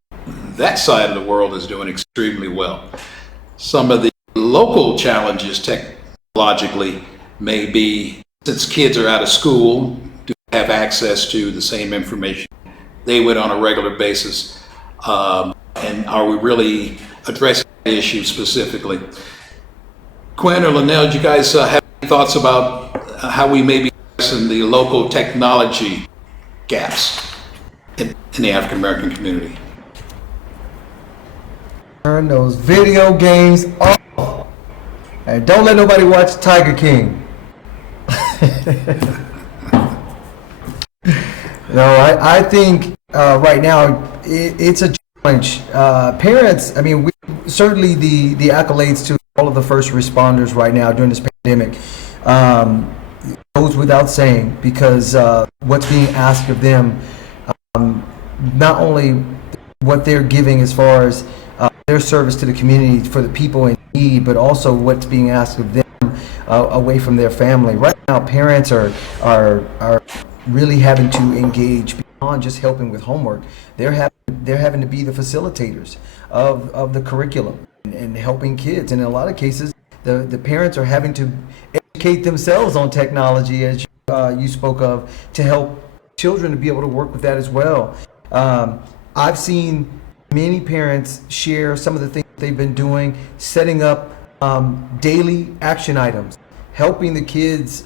that side of the world is doing extremely well. Some of the local challenges technologically may be, since kids are out of school, do they have access to the same information they would on a regular basis? And are we really addressing the issue specifically? Quinn or Linnell, do you guys have any thoughts about how we may be addressing the local technology gaps in the African American community? Turn those video games off. And don't let nobody watch Tiger King. No, I think right now it's a challenge. Parents, I mean, certainly the accolades to all of the first responders right now during this pandemic goes without saying, because what's being asked of them, not only what they're giving as far as their service to the community for the people in need, but also what's being asked of them away from their family. Right now, parents are really having to engage beyond just helping with homework. They're having to be the facilitators of the curriculum and helping kids. And in a lot of cases, the parents are having to educate themselves on technology, as you spoke of, to help children to be able to work with that as well. I've seen many parents share some of the things they've been doing, setting up daily action items, helping the kids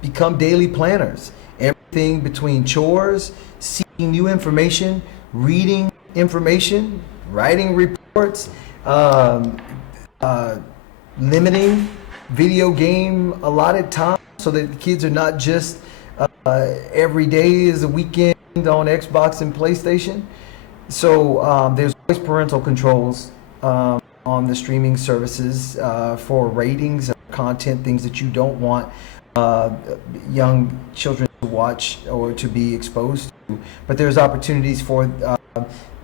become daily planners. Everything between chores, seeking new information, reading information, writing reports, limiting video game allotted time so that the kids are not just every day is a weekend on Xbox and PlayStation. So there's always parental controls on the streaming services for ratings of content, things that you don't want young children to watch or to be exposed to. But there's opportunities for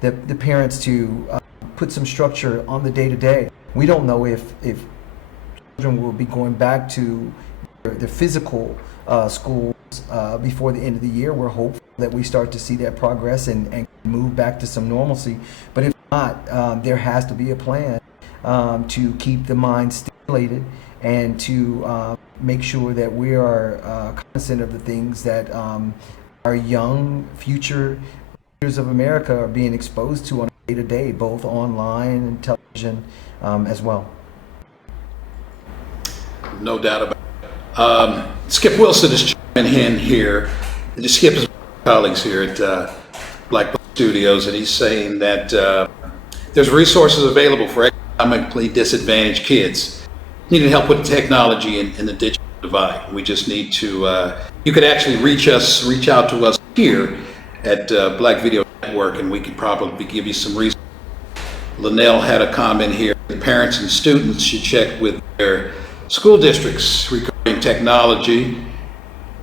the parents to put some structure on the day-to-day. We don't know if children will be going back to the physical schools before the end of the year. We're hopeful that we start to see that progress and move back to some normalcy. But if not, there has to be a plan to keep the mind stimulated and to make sure that we are cognizant of the things that our young future leaders of America are being exposed to on a day-to-day, both online and television as well. No doubt about it. Skip Wilson is chiming in here. Skip is colleagues here at Black Studios, and he's saying that there's resources available for economically disadvantaged kids needing help with technology and the digital divide. We just need to, you could actually reach out to us here at Black Video Network, and we could probably give you some resources. Linnell had a comment here. Parents and students should check with their school districts regarding technology.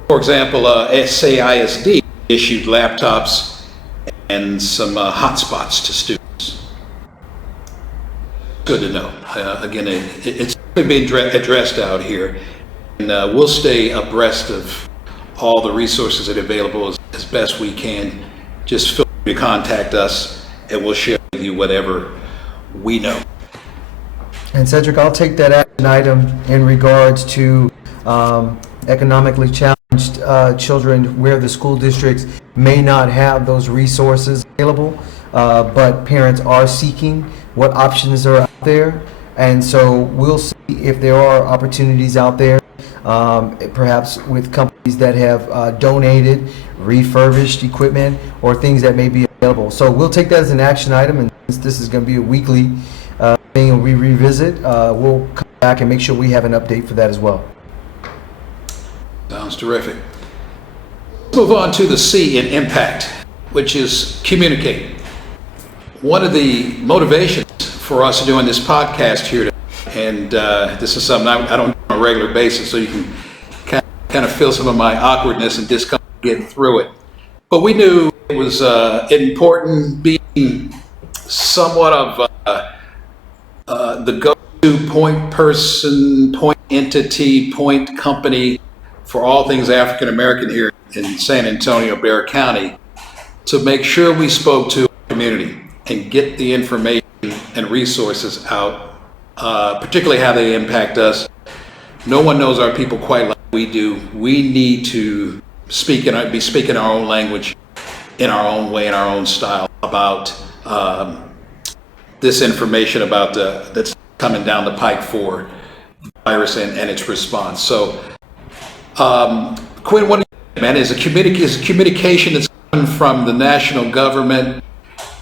For example, SAISD issued laptops and some hotspots to students. Good to know. Again, it's being addressed out here, and we'll stay abreast of all the resources that are available as best we can. Just feel free to contact us, and we'll share with you whatever we know. And Cedric, I'll take that action item in regards to economically challenged children where the school districts may not have those resources available, but parents are seeking what options are out there. And so we'll see if there are opportunities out there, perhaps with companies that have donated, refurbished equipment, or things that may be available. So we'll take that as an action item, and since this is going to be a weekly thing we revisit, we'll come back and make sure we have an update for that as well. Sounds terrific. Let's move on to the C in impact, which is communicate. One of the motivations for us doing this podcast here today, and this is something I don't do on a regular basis, so you can kind of feel some of my awkwardness and discomfort getting through it. But we knew it was important being somewhat of the go-to point person, point entity, point company for all things African American here in San Antonio, Bexar County, to make sure we spoke to our community and get the information and resources out, particularly how they impact us. No one knows our people quite like we do. We need to be speaking our own language, in our own way, in our own style, about this information about that's coming down the pike for the virus and its response. So, Quinn, what do you think, man? Is communication that's coming from the national government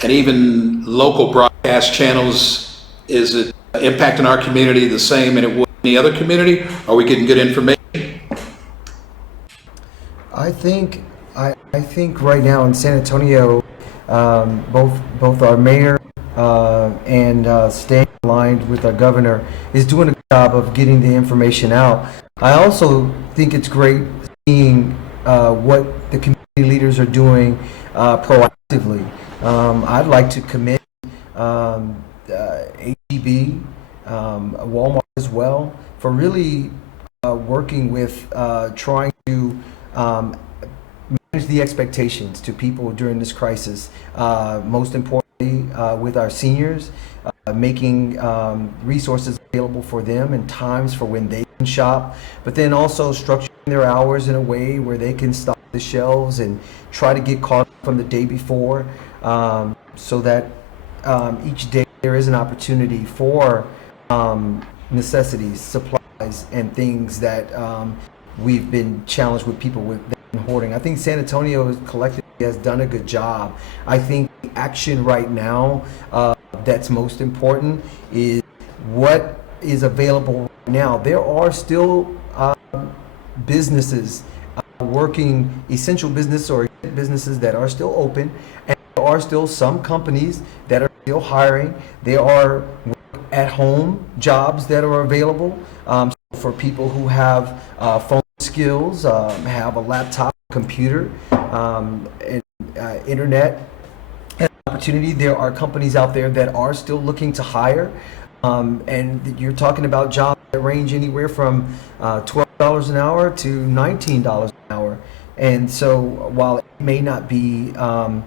and even local broadcast channels, is it impacting our community the same and it would any other community? Are we getting good information? I think right now in San Antonio, both our mayor and staying aligned with our governor is doing a good job of getting the information out. I also think it's great seeing what the community leaders are doing proactively. I'd like to commend HEB, Walmart as well, for really working with trying to manage the expectations to people during this crisis. Most importantly, with our seniors, making resources available for them and times for when they can shop, but then also structuring their hours in a way where they can stock the shelves and try to get caught from the day before, so that each day there is an opportunity for necessities, supplies, and things that we've been challenged with people with hoarding. I think San Antonio collectively has done a good job. I think the action right now that's most important is what is available right now. There are still businesses working, essential business or businesses that are still open, and there are still some companies that are still hiring. There are at-home jobs that are available for people who have phone skills, have a laptop, computer, and internet opportunity. There are companies out there that are still looking to hire, and you're talking about jobs that range anywhere from $12 an hour to $19 an hour. And so while it may not be a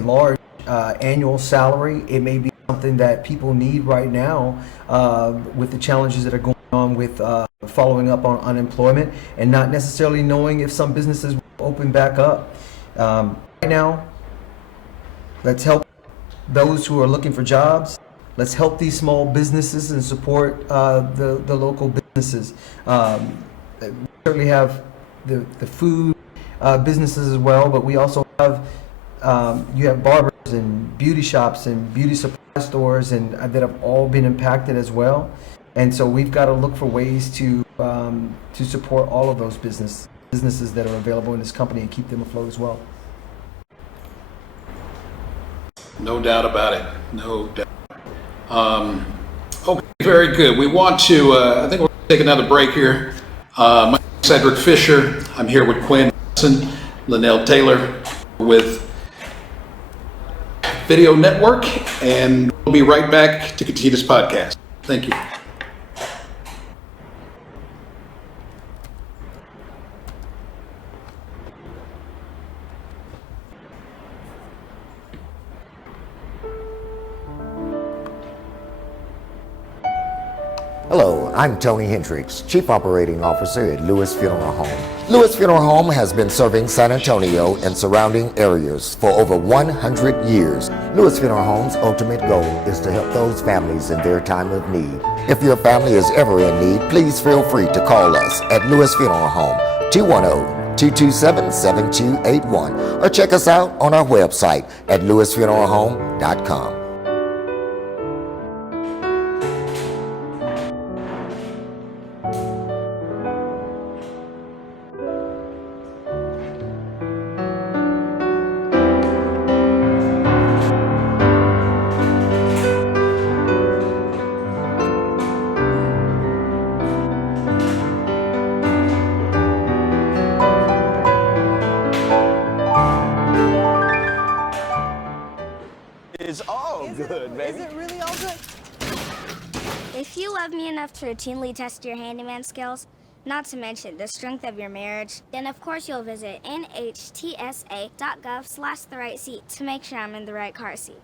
large annual salary, it may be something that people need right now with the challenges that are going on with following up on unemployment and not necessarily knowing if some businesses will open back up. Right now, let's help those who are looking for jobs. Let's help these small businesses and support the local businesses. We certainly have the food businesses as well, but we also have you have barbers and beauty shops and beauty supply stores and that have all been impacted as well. And so we've got to look for ways to support all of those businesses that are available in this company and keep them afloat as well. No doubt about it. No doubt. Okay, very good. We want to, I think we'll take another break here. My name is Cedric Fisher. I'm here with Quinn Wilson, Linnell Taylor with Video Network, and we'll be right back to continue this podcast. Thank you. Hello, I'm Tony Hendricks, Chief Operating Officer at Lewis Funeral Home. Lewis Funeral Home has been serving San Antonio and surrounding areas for over 100 years. Lewis Funeral Home's ultimate goal is to help those families in their time of need. If your family is ever in need, please feel free to call us at Lewis Funeral Home, 210-227-7281, or check us out on our website at lewisfuneralhome.com. love me enough to routinely test your handyman skills, not to mention the strength of your marriage, then of course you'll visit nhtsa.gov/therightseat to make sure I'm in the right car seat.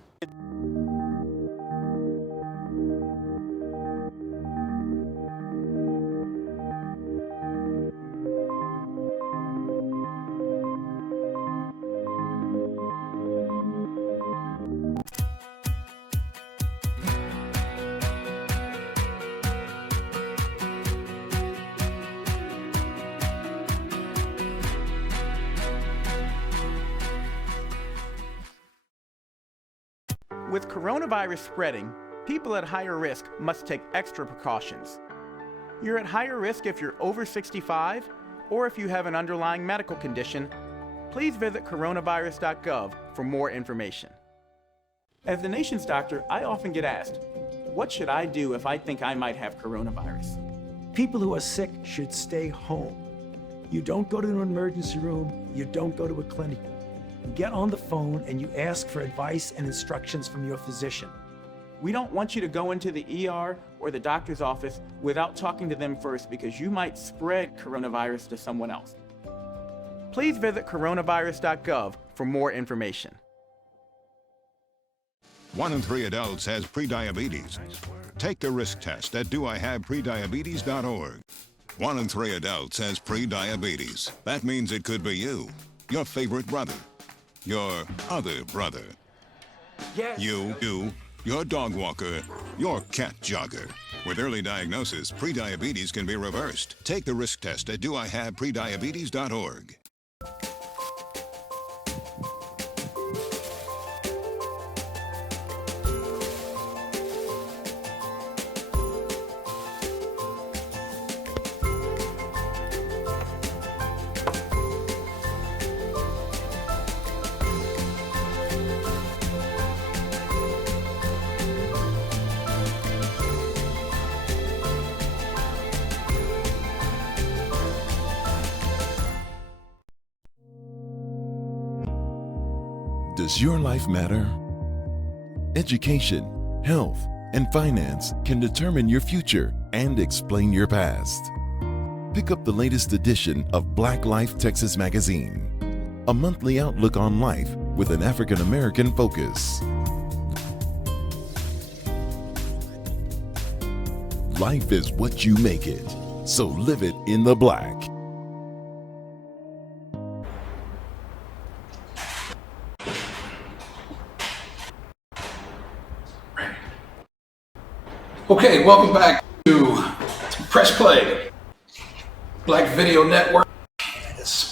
With coronavirus spreading, people at higher risk must take extra precautions. You're at higher risk if you're over 65 or if you have an underlying medical condition. Please visit coronavirus.gov for more information. As the nation's doctor, I often get asked, what should I do if I think I might have coronavirus? People who are sick should stay home. You don't go to an emergency room, you don't go to a clinic. You get on the phone and you ask for advice and instructions from your physician. We don't want you to go into the ER or the doctor's office without talking to them first because you might spread coronavirus to someone else. Please visit coronavirus.gov for more information. 1 in 3 adults has prediabetes. Take the risk test at doihaveprediabetes.org. 1 in 3 adults has prediabetes. That means it could be you, your favorite brother, your other brother, Yes. you, your dog walker, your cat jogger. With early diagnosis, prediabetes can be reversed. Take the risk test at doihaveprediabetes.org. Does your life matter? Education, health, and finance can determine your future and explain your past. Pick up the latest edition of Black Life Texas Magazine, a monthly outlook on life with an African American focus. Life is what you make it, so live it in the black. Okay, welcome back to Press Play, Black Video Network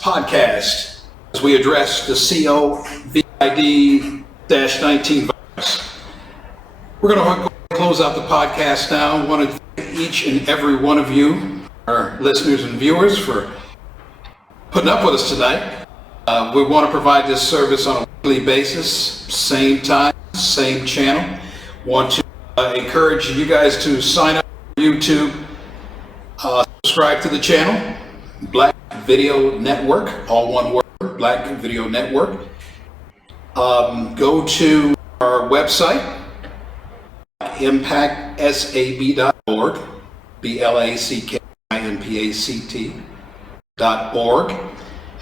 podcast, as we address the COVID-19 virus. We're going to close out the podcast now. I want to thank each and every one of you, our listeners and viewers, for putting up with us tonight. We want to provide this service on a weekly basis, same time, same channel. Want to encourage you guys to sign up for YouTube, subscribe to the channel, Black Video Network, all one word, Black Video Network. Go to our website, impactsab.org, BLACKIMPACT.org.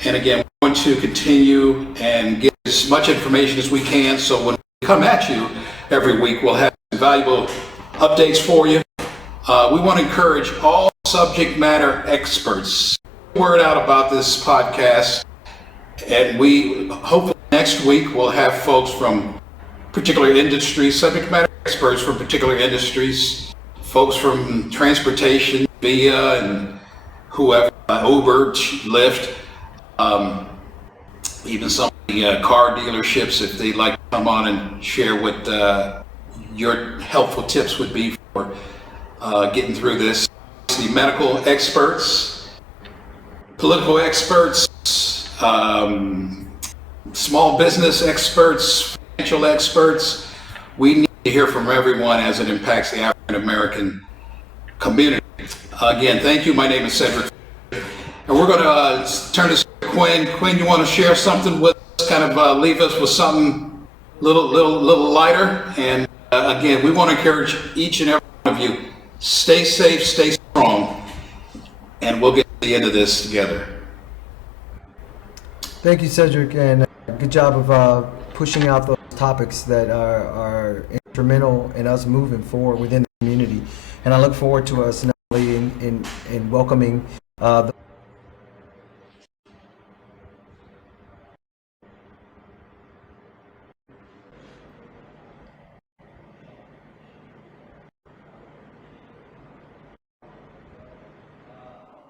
And again, we want to continue and get as much information as we can, so when we come at you every week, we'll have valuable updates for you. We want to encourage all subject matter experts. Word out about this podcast, and we hopefully next week we'll have folks from particular industries, subject matter experts from particular industries, folks from transportation, via and whoever, Uber, Lyft, even some of the car dealerships, if they'd like to come on and share what your helpful tips would be for getting through this. The medical experts, political experts, small business experts, financial experts. We need to hear from everyone as it impacts the African American community. Again, thank you. My name is Cedric. And we're going to turn this to Quinn. Quinn, you want to share something with us, kind of leave us with something little lighter? And again, we want to encourage each and every one of you Stay safe, stay strong, and we'll get to the end of this together. Thank you, Cedric, and good job of pushing out those topics that are instrumental in us moving forward within the community. And I look forward to us not only in welcoming the